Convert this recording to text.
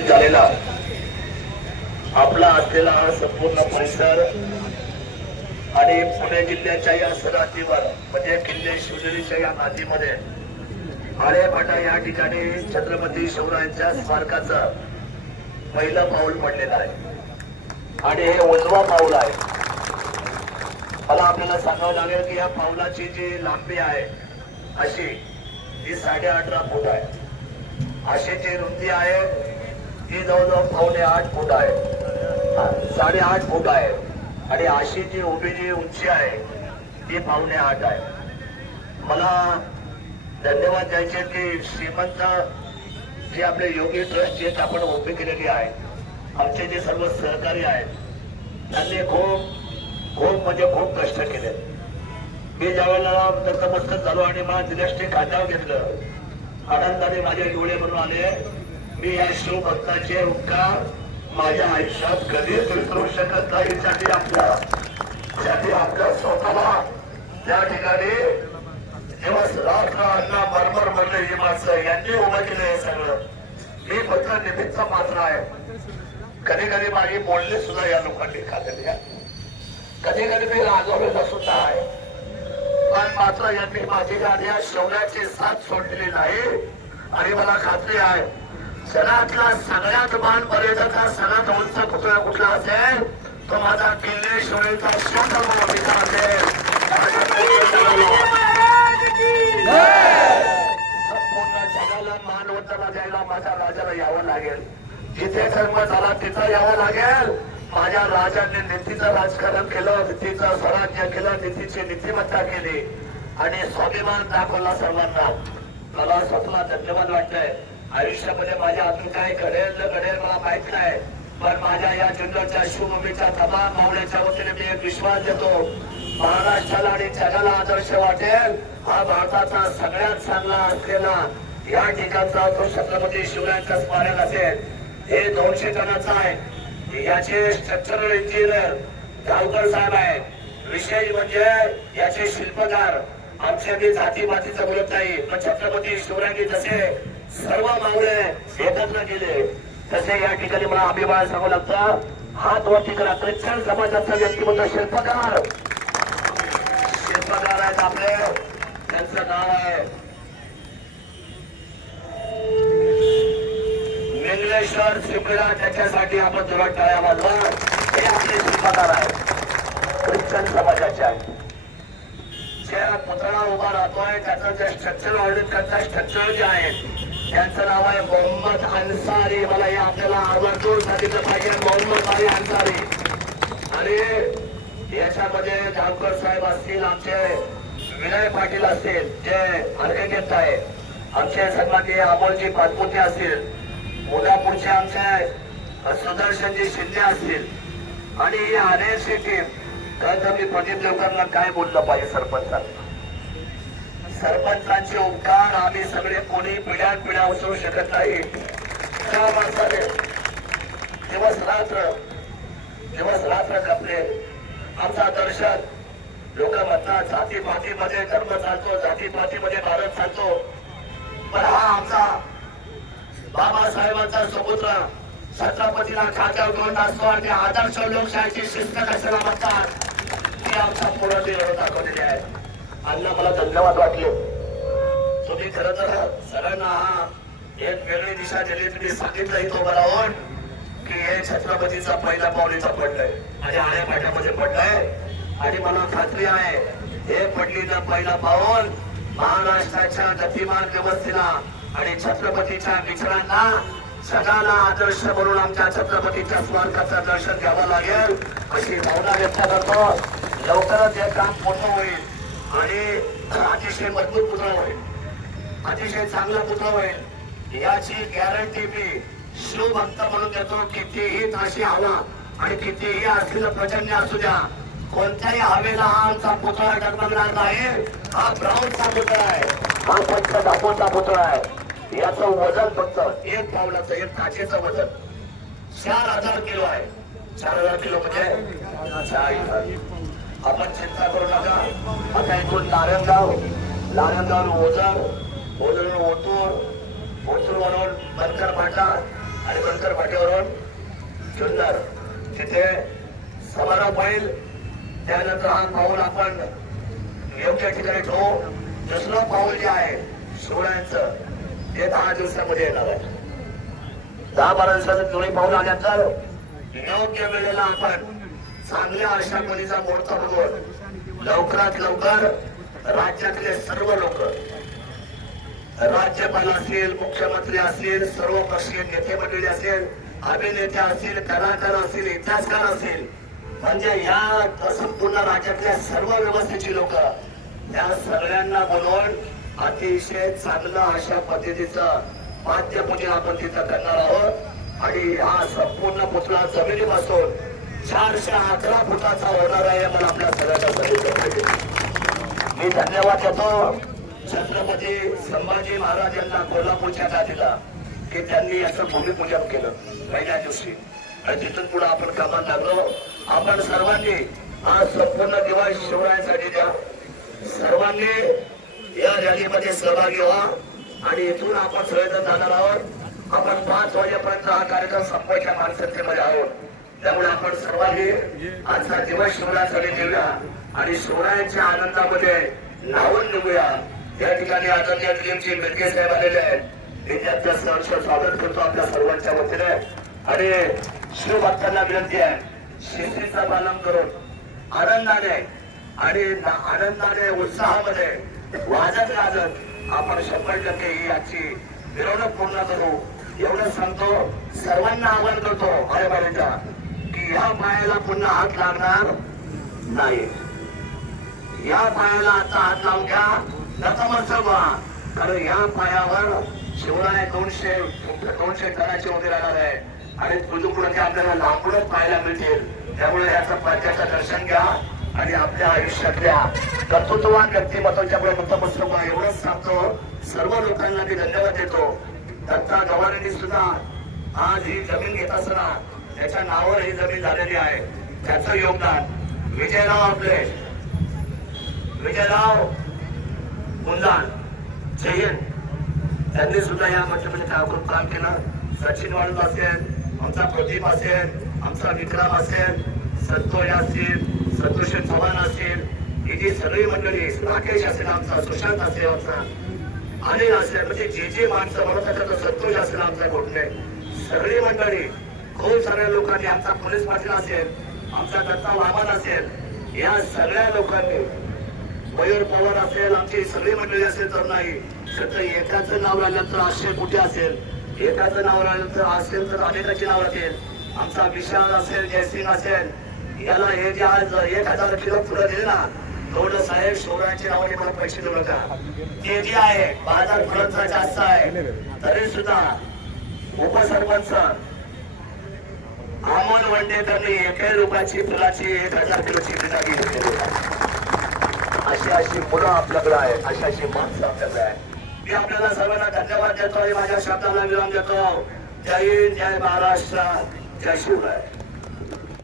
झालेला. आपला असलेला हा संपूर्ण परिसर आणि पुणे जिल्ह्याच्या या सरहद्दीवर म्हणजे किल्ले शिवनेरीच्या या नादीमध्ये आळेफाटा या ठिकाणी छत्रपती शिवरायांच्या स्मारकाचं पहिलं पाऊल पडलेलं आहे. आणि हे उजवा पाऊल आहे. मला आपल्याला सांगावं लागेल की या पाऊलाची जी लांबी आहे अशी ही साडे अठरा फूट आहे. अशी जी रुंदी आहे हे जवळजवळ पावणे आठ फूट आहे. साडेआठ फूट आहे. आणि अशी जी उभी जी उंची आहे ती पावणे आठ आहे. मला धन्यवाद द्यायचे की श्रीमंत जे आपले योगी ट्रस्ट जे आपण उभी केलेली आहे आमचे जे सर्व सहकारी आहेत त्यांनी खूप खूप म्हणजे खूप कष्ट केले. मी ज्यावेळेला नतमस्तक झालो आणि मला दिनष्टी खात्यावर घेतलं आनंदाने माझे डोळे म्हणून आले. मी या शिवभक्ताचे उपकार माझ्या आयुष्यात कधीच विसरू शकत नाही ज्यांनी आपल्या ज्यांनी आपल्या स्वतःला त्या ठिकाणी जेव्हा रात्र अण्णा बरोबर म्हणले ही माणसं यांनी उभं केलं हे सगळं. मी फक्त निमित्त मात्र आहे. कधी कधी माझे बोलणे सुद्धा या लोकांनी खाल्लेली आहे कधी कधी मी रागवलेला सुद्धा आहे. पण मात्र यांनी माझी गाडी या शौर्याची साथ सोडलेली नाही आणि मला खात्री आहे शहरातला सगळ्यात मान मर्यादाचा सगळ्यात उंच पुतळा कुठला असेल? तो माझा किल्ले शिवनेचा शिवधर्म असेल. संपूर्ण जगाला द्यायला माझ्या राजाला यावं लागेल. जिथे जन्म झाला तिथं यावं लागेल. माझ्या राजाने नीतीचं राजकारण केलं नीतीचं स्वराज्य केलं नीतीची नीतिमत्ता केली. आणि स्वाभिमान दाखवला सर्वांना. मला स्वतःला धन्यवाद वाटतंय. आयुष्यामध्ये माझ्या अजून काय घडेल न घडेल मला माहीत नाही. पण माझ्या या जिल्ह्याच्या शिवभूमीच्या तमाम मावळ्याच्या वतीने मी एक विश्वास देतो. महाराष्ट्राला आणि जगाला आदर्श वाटेल. हा भारताचा सगळ्यात चांगला असलेला या ठिकाणचा तो छत्रपती शिवरायांचा स्मारक असेल. हे दोनशे टनाचा आहे. याचे स्ट्रक्चरल इंजिनियर गावकर साहेब आहेत विशेष म्हणजे याचे शिल्पकार. आमच्या मी जाती मातीचं बोलत नाही पण छत्रपती शिवरायांनी जसे सर्व मागणे एकत्र केले. तसे या ठिकाणी मला अभिमान सांगू लागतं. हात वरती करा. ख्रिश्चन समाजाचा व्यक्तिमत्व शिल्पकार. शिल्पकार आहेत आपले. त्यांचं नाव आहे निलेश्वर शिपला त्याच्यासाठी आपण जेव्हा टाळ्या वाजवा. हे आपले शिल्पकार आहेत. ख्रिश्चन समाजाचे आहेत. जे पुतळा उभा राहतोय त्याचं जे स्ट्रक्चर ऑर्डर करता स्ट्रक्चर जे आहे यांचं नाव आहे मोहम्मद अन्सारी. मला हे आपल्याला आवर्जून सांगितलं पाहिजे मोहम्मद अली अन्सारी. आणि याच्यामध्ये जामकर साहेब असतील आमचे विनय पाटील असतील जे आर्किटेक्ट आहे. आमचे सन्माननीय अमोलजी पाचपुते असतील कोल्हापूरचे आमचे सुदर्शनजी शिंदे असतील. आणि ही अनेकशी टीम तर मी प्रदीप देवकरांना काय बोललं पाहिजे सरपंचांना सरपंचांचे उपकार आम्ही सगळे कोणी पिढ्या पिढ्या उचलू शकत नाही. त्या माणसाने दिवस रात्र दिवस रात्र कपले आमचा दर्शन लोक म्हणतात जाती पातीमध्ये धर्म चालतो जाती पातीमध्ये भारत चालतो. पण हा आमचा बाबासाहेबांचा सुपुत्र छत्रपतीला खात्यावर घेऊन असतो आणि आदर्श लोकशाहीची शिस्त कशाला म्हणतात? ती आमचा पूर्ण दाखवलेली आहे. अण्णा मला धन्यवाद वाटले. तुम्ही खरं तर सगळ्यांना एक वेगळी दिशा दिली तुम्ही सांगितलं इथं मला राहून की हे छत्रपतीचा पहिला पावलीचा पडलंय. आणि आण्या पाठ्यामध्ये पडलंय. आणि मला खात्री आहे हे पडलीचा पहिला पाऊल महाराष्ट्राच्या गतिमान व्यवस्थेला आणि छत्रपतीच्या विचारांना सगळ्यांना आदर्श म्हणून आमच्या छत्रपतीच्या स्मारकाचं दर्शन घ्यावं लागेल अशी भावना व्यक्त करतो. लवकरच हे काम पूर्ण होईल. आणि अतिशय मजबूत पुतळा होईल. अतिशय चांगला पुतळा होईल. याची गॅरंटी मी शिवभक्त म्हणून देतो कितीही ताशी हवा आणि कितीही असलेलं प्रचंड असू द्या कोणत्याही हवेला हा आमचा पुतळा डगमगणार नाही. हा ब्राऊनचा पुतळा आहे. हा फक्त दापोचा पुतळा आहे. याचं वजन फक्त एक पावलाचं एक काचेचं वजन. चार हजार किलो आहे. चार हजार किलो म्हणजे चाळीस हजार. आपण चिंता करू नका. आता इथून नारायणगाव नारायणगाव ओझर ओझर ओतूर ओतूरवरून बनकर फाटा आणि बनकर जुन्नर. तिथे समारोप होईल. त्यानंतर हा पाऊल आपण योग्य ठिकाणी ठेवू. दुसरं पाऊल जे आहे सोहळ्यांचं ते दहा दिवसामध्ये येणार आहे. दहा बारा दिवसाचं दोन्ही पाऊल आल्यानंतर योग्य वेळेला आपण चांगल्या अशा मुलीचा मोर्चा बघून लवकरात लवकर राज्यातले सर्व लोक राज्यपाल असेल मुख्यमंत्री असतील सर्व पक्षीय नेते मंडळी असेल अभिनेते असतील कलाकार असतील इतिहासकार असतील म्हणजे या संपूर्ण राज्यातल्या सर्व व्यवस्थेची लोक या सगळ्यांना बोलवून अतिशय चांगलं अशा पद्धतीचं पाद्यपूजन आपण तिथं करणार आहोत. आणि हा संपूर्ण पुतळा जमिनीपासून चारशे अकरा फुटाचा होणार आहे मला आपल्या सगळ्यांना सांगितलं पाहिजे मी धन्यवाद देतो छत्रपती संभाजी महाराज यांना कोल्हापूरच्या गादीला की त्यांनी याचं भूमिपूजन केलं पहिल्या दिवशी. आणि तिथून पुढे आपण कामात लागलो. आपण सर्वांनी आज संपूर्ण दिवस शिवरायासाठी द्या. सर्वांनी या रॅलीमध्ये सहभागी व्हा. आणि इथून आपण सगळेजण जाणार आहोत. आपण पाच वाजेपर्यंत हा कार्यक्रम संपवायच्या मानसिकतेमध्ये आहोत. त्यामुळे आपण सर्वांनी आजचा दिवस शिवरायासाठी देऊया आणि शिवरायांच्या आनंदामध्ये नावून निघूया. या ठिकाणी आदरणीय दिलीपजी मेटके साहेब आलेले आहेत. मी त्यांचं सहर्ष स्वागत करतो आपल्या सर्वांच्या वतीने. आणि शिवभक्तांना विनंती आहे शिस्तीचा पालन करून आनंदाने आणि आनंदाने उत्साहामध्ये वाजत गाजत आपण शंभर टक्के ही आजची मिरवणूक पूर्ण करू. एवढं सांगतो सर्वांना आवाहन करतो. भाईबाईचा की या पायाला पुन्हा हात लागणार नाही. या पायाला आता हात लावून घ्या. नतमस्तक व्हा कारण या पायावर शिवराय दोनशे दोनशे टनाचे उभे राहणार आहे. आणि तुझं आपल्याला लांबूनच पाहायला मिळतील. त्यामुळे याचं प्रत्यक्ष दर्शन घ्या आणि आपल्या आयुष्यातल्या कर्तृत्ववान व्यक्तिमत्वाच्या पुढे नतमस्तक व्हा एवढंच सांगतो. सर्व लोकांना मी धन्यवाद देतो. दत्ता गवारींनी सुद्धा आज ही जमीन घेत असताना त्याच्या नावावर ही जमीन झालेली आहे त्याचं योगदान विजयराव आपले. विजयराव मुंदान जयन त्यांनी सुद्धा या मंचमध्ये ठाकूर काम केलं. सचिन वाळू असेल आमचा प्रदीप असेल आमचा विक्रम असेल संतोष असतील संतोष चव्हाण असतील ही जी सगळी मंडळी राकेश असेल आमचा सुशांत असेल आमचा अनिल असेल म्हणजे जे जे माणसं म्हणत होते संतोष असेल आमचा घोटणे. सगळी मंडळी हो, खूप साऱ्या लोकांनी आमचा पोलीस पाटील असेल आमचा दत्ता वामन असेल या सगळ्या लोकांनी. मयूर पवार असेल आमची सगळी मंडळी असेल तर नाही सध्या एकाचं नाव राहिलं तर आश्चर्य कुठे असेल? एकाचं नाव राहिलं तर असेल तर अनेकाची नाव असेल. आमचा विशाल असेल जयसिंग असेल याला हे जे आज एक हजार किलो फुलं दिले ना थोडं साहेब शिवरायांच्या नावाने मला पैसे देऊ नका. ते जे आहे बाजार फुलांचा जास्त आहे तरी सुद्धा उपसरपंच अमोल वंडेकरनी एकही रुपयाची फुलाची एक हजार किलोची पिता घेतली. अशी अशी मुलं आपल्याकडे आहेत अशी अशी माणसं आपल्याकडे आहे मी आपल्याला सर्वांना धन्यवाद देतो आणि माझ्या शब्दाला विराम देतो. जय हिंद जय महाराष्ट्र जय शिवराय.